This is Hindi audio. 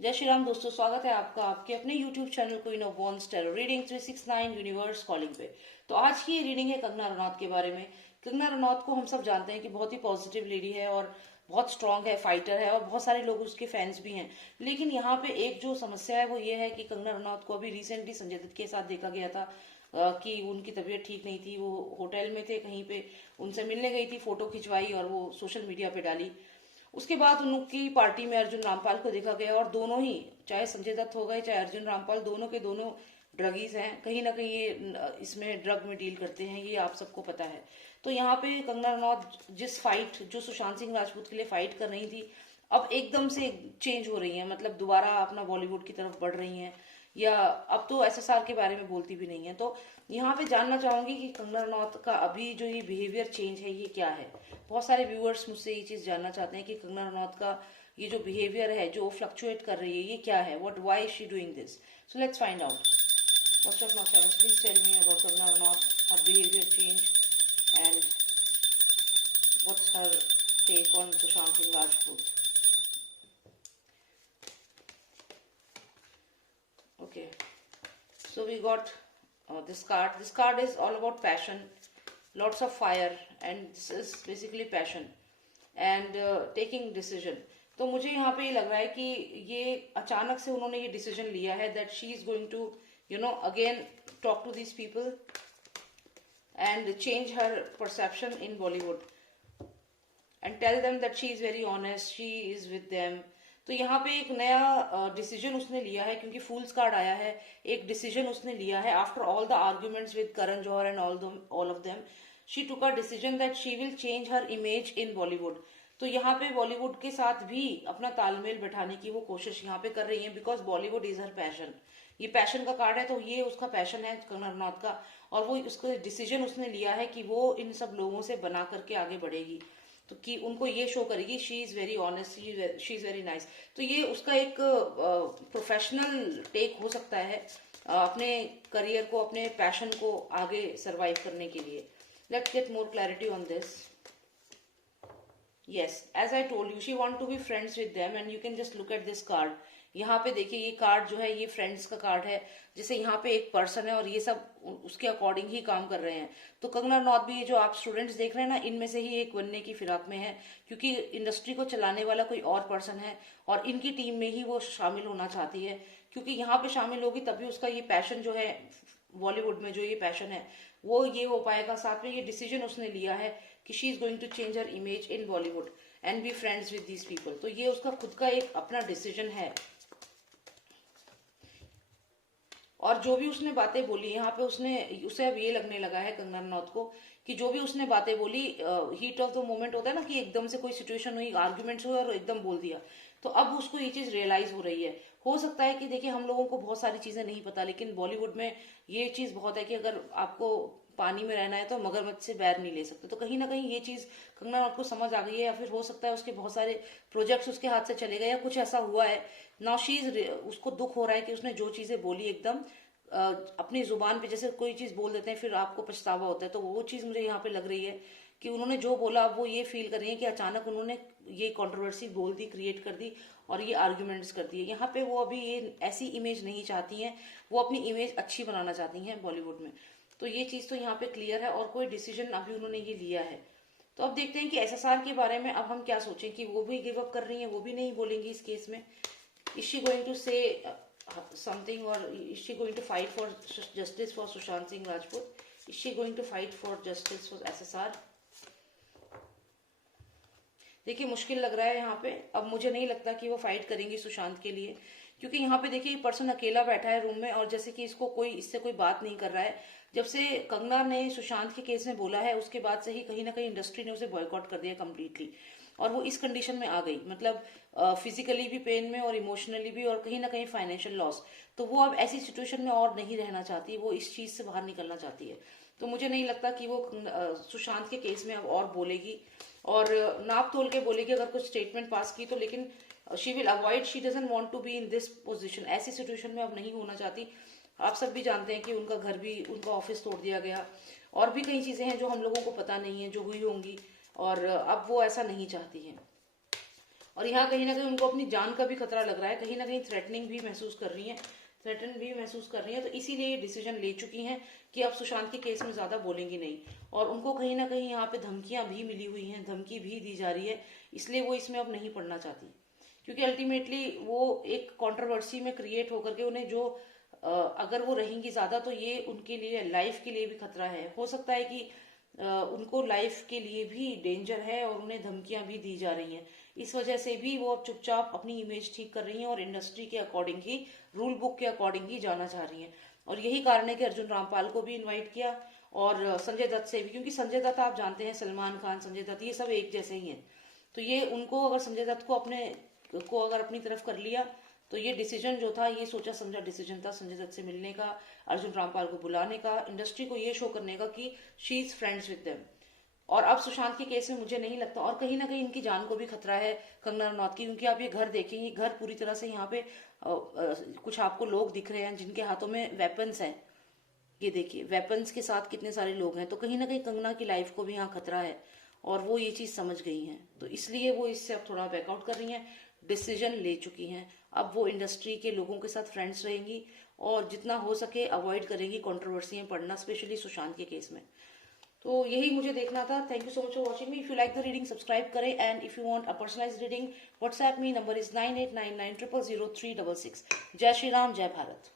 जय श्री राम दोस्तों, स्वागत है आपका आपके अपने YouTube channel queen of wands tarot reading 369 universe calling पे। तो आज की ये रीडिंग है कंगना रनौत के बारे में। कंगना रनौत को हम सब जानते हैं कि बहुत ही पॉजिटिव लेडी है और बहुत स्ट्रांग है, फाइटर है और बहुत सारे लोग उसके फैंस भी हैं। लेकिन यहाँ पे एक जो समस्या है वो ये है कि कंगना रनौत को अभी रिसेंटली संजय दत्त के साथ देखा गया था कि उनकी तबीयत ठीक नहीं थी। वो होटल में थे, कहीं पे उनसे मिलने गई थी, फोटो खिंचवाई और वो सोशल मीडिया पे डाली। उसके बाद उनकी पार्टी में अर्जुन रामपाल को देखा गया और दोनों ही, चाहे संजय दत्त हो गए चाहे अर्जुन रामपाल, दोनों के दोनों ड्रगीज हैं। कहीं ना कहीं ये इसमें ड्रग में डील करते हैं, ये आप सबको पता है। तो यहाँ पे कंगना रनौत जिस फाइट जो सुशांत सिंह राजपूत के लिए फाइट कर रही थी, अब एकदम से चेंज हो रही है, मतलब दोबारा अपना बॉलीवुड की तरफ बढ़ रही हैं, या अब तो एसएसआर के बारे में बोलती भी नहीं है। तो यहाँ पे जानना चाहूंगी कि कंगना रनौत का अभी जो ये बिहेवियर चेंज है ये क्या है। बहुत सारे व्यूअर्स मुझसे ये चीज जानना चाहते हैं कि कंगना रनौत का ये जो बिहेवियर है, जो फ्लक्चुएट कर रही है, ये क्या है, what why is she doing this. So let's find out. First of my channel, please tell me about Kangana Ranaut, her behaviour change and what's her take on Sushant Singh Rajput. Okay, so we got this card. This card is all about passion, lots of fire, and this is basically passion and taking decision. तो मुझे यहाँ पे ये लग रहा है कि ये अचानक से उन्होंने ये डिसीजन लिया है that she is going to again talk to these people and change her perception in Bollywood and tell them that she is very honest, she is with them. तो यहाँ पे एक नया डिसीजन उसने लिया है, क्योंकि फूल्स कार्ड आया है। एक डिसीजन उसने लिया है after all the arguments with Karan Johar and all of them. She took a decision that she will change her image in Bollywood. तो यहाँ पे बॉलीवुड के साथ भी अपना तालमेल बैठाने की वो कोशिश यहाँ पे कर रही है, because Bollywood is her passion. ये पैशन का कार्ड है, तो ये उसका पैशन है कंगना रनौत का, और वो उसका डिसीजन उसने लिया है कि वो इन सब लोगों से बना करके आगे बढ़ेगी। तो कि उनको ये शो करेगी she is very honest, she is very nice. तो ये उसका एक प्रोफेशनल टेक हो सकता है अपने करियर को, अपने पैशन को आगे सरवाइव करने के लिए। Let's get more clarity on this. Yes, as I told you, she want to be friends with them and you can just look at this card. यहाँ पे देखिए, ये कार्ड जो है ये फ्रेंड्स का कार्ड है, जैसे यहाँ पे एक पर्सन है और ये सब उसके अकॉर्डिंग ही काम कर रहे हैं। तो कंगना रनौत भी, ये जो आप स्टूडेंट्स देख रहे हैं ना, इनमें से ही एक बनने की फिराक में है, क्योंकि इंडस्ट्री को चलाने वाला कोई और पर्सन है और इनकी टीम में ही वो शामिल होना चाहती है, क्योंकि यहाँ पे शामिल होगी तभी उसका ये पैशन जो है, बॉलीवुड में जो ये पैशन है वो ये हो पाएगा। साथ में ये डिसीजन उसने लिया है कि she is going to change her image in Bollywood and be friends with these people. तो ये उसका खुद का एक अपना डिसीजन है। और जो भी उसने बातें बोली यहाँ पे, उसे अब ये लगने लगा है कंगना रनौत को कि जो भी उसने बातें बोली, हीट ऑफ द मोमेंट होता है ना, कि एकदम से कोई सिचुएशन हुई, आर्ग्यूमेंट्स हुए और एकदम बोल दिया, तो अब उसको ये चीज रियलाइज हो रही है। हो सकता है कि देखिए, हम लोगों को बहुत सारी चीजें नहीं पता, लेकिन बॉलीवुड में ये चीज बहुत है कि अगर आपको पानी में रहना है तो मगरमच्छ से बैर नहीं ले सकते। तो कहीं ना कहीं ये चीज कंगना रनौत को समझ आ गई है, या फिर हो सकता है उसके बहुत सारे प्रोजेक्ट्स उसके हाथ से चले गए या कुछ ऐसा हुआ है। नाउ शी इज, उसको दुख हो रहा है कि उसने जो चीजें बोली एकदम अपनी जुबान पे, जैसे कोई चीज बोल देते हैं फिर आपको पछतावा होता है, तो वो चीज मुझे यहाँ पे लग रही है कि उन्होंने जो बोला, अब वो ये फील कर रही है कि अचानक उन्होंने ये कंट्रोवर्सी बोल दी, क्रिएट कर दी और ये आर्ग्यूमेंट्स कर दिए। यहाँ पे वो अभी ये ऐसी इमेज नहीं चाहती हैं, वो अपनी इमेज अच्छी बनाना चाहती हैं बॉलीवुड में। तो ये चीज तो यहाँ पे क्लियर है, और कोई डिसीजन अभी उन्होंने ये लिया है। तो अब देखते हैं कि एसएसआर के बारे में अब हम क्या सोचें, कि वो भी गिव अप कर रही हैं, वो भी नहीं बोलेंगी इस केस में। इज शी गोइंग टू से something, or is she going to fight for justice for Sushant Singh Rajput? Is she going to fight for justice for SSR? देखिए, मुश्किल लग रहा है यहाँ पे। अब मुझे नहीं लगता कि वो फाइट करेंगी सुशांत के लिए, क्योंकि यहाँ पे देखिए, ये पर्सन अकेला बैठा है रूम में और जैसे कि इससे कोई बात नहीं कर रहा है। जब से कंगना ने सुशांत के केस में बोला है, उसके बाद से ही कहीं ना कहीं इंडस्ट्री ने उसे बॉयकॉट कर दिया कम्प्लीटली, और वो इस कंडीशन में आ गई, मतलब फिजिकली भी पेन में और इमोशनली भी, और कहीं ना कहीं फाइनेंशियल लॉस। तो वो अब ऐसी सिचुएशन में और नहीं रहना चाहती, वो इस चीज से बाहर निकलना चाहती है। तो मुझे नहीं लगता कि वो सुशांत के केस में अब और बोलेगी, और नाप तोल के बोलेगी अगर कुछ स्टेटमेंट पास की तो, लेकिन she will avoid, she doesn't want to be in this position, ऐसी सिचुएशन में अब नहीं होना चाहती। आप सब भी जानते हैं कि उनका घर भी, उनका ऑफिस तोड़ दिया गया, और भी कई चीजें हैं जो हम लोगों को पता नहीं है जो हुई होंगी, और अब वो ऐसा नहीं चाहती हैं। और यहाँ कहीं ना कहीं उनको अपनी जान का भी खतरा लग रहा है, कहीं ना कहीं थ्रेटनिंग भी महसूस कर रही है, तो इसीलिए ये डिसीजन ले चुकी हैं कि अब सुशांत के केस में ज्यादा बोलेंगी नहीं। और उनको कहीं ना कहीं यहाँ पे धमकियां भी मिली हुई हैं, धमकी भी दी जा रही है, इसलिए वो इसमें अब नहीं पढ़ना चाहती। क्योंकि अल्टीमेटली वो एक कंट्रोवर्सी में क्रिएट होकर के उन्हें जो अगर वो रहेंगी ज्यादा तो ये उनके लिए लाइफ के लिए भी खतरा है। हो सकता है कि उनको लाइफ के लिए भी डेंजर है और उन्हें धमकियां भी दी जा रही हैं। इस वजह से भी वो अब चुपचाप अपनी इमेज ठीक कर रही हैं और इंडस्ट्री के अकॉर्डिंग ही, रूल बुक के अकॉर्डिंग ही जाना चाह रही हैं। और यही कारण है कि अर्जुन रामपाल को भी इनवाइट किया और संजय दत्त से भी, क्योंकि संजय दत्त आप जानते हैं, सलमान खान, संजय दत्त ये सब एक जैसे ही हैं। तो ये उनको अगर संजय दत्त को अगर अपनी तरफ कर लिया तो ये डिसीजन जो था, ये सोचा समझा डिसीजन था संजय दत्त से मिलने का, अर्जुन रामपाल को बुलाने का, इंडस्ट्री को ये शो करने का कि she is friends with them. और अब सुशांत के केस में मुझे नहीं लगता, और कहीं ना कहीं इनकी जान को भी खतरा है कंगना रनौत की, क्योंकि आप ये घर देखेंगे, घर पूरी तरह से यहाँ पे कुछ आपको लोग दिख रहे हैं जिनके हाथों में वेपन्स हैं। ये देखिए वेपन्स के साथ कितने सारे लोग हैं, तो कहीं ना कहीं कंगना की लाइफ को भी यहाँ खतरा है और वो ये चीज समझ गई हैं, तो इसलिए वो इससे अब थोड़ा बैकआउट कर रही हैं, डिसीजन ले चुकी हैं। अब वो इंडस्ट्री के लोगों के साथ फ्रेंड्स रहेंगी और जितना हो सके अवॉइड करेंगी कंट्रोवर्सी पढ़ना, स्पेशली सुशांत के केस में। तो यही मुझे देखना था। Thank you so much for watching me. If you like the reading subscribe करें, and if you want a personalized reading WhatsApp me, number is 9899000366। जय श्री राम, जय भारत।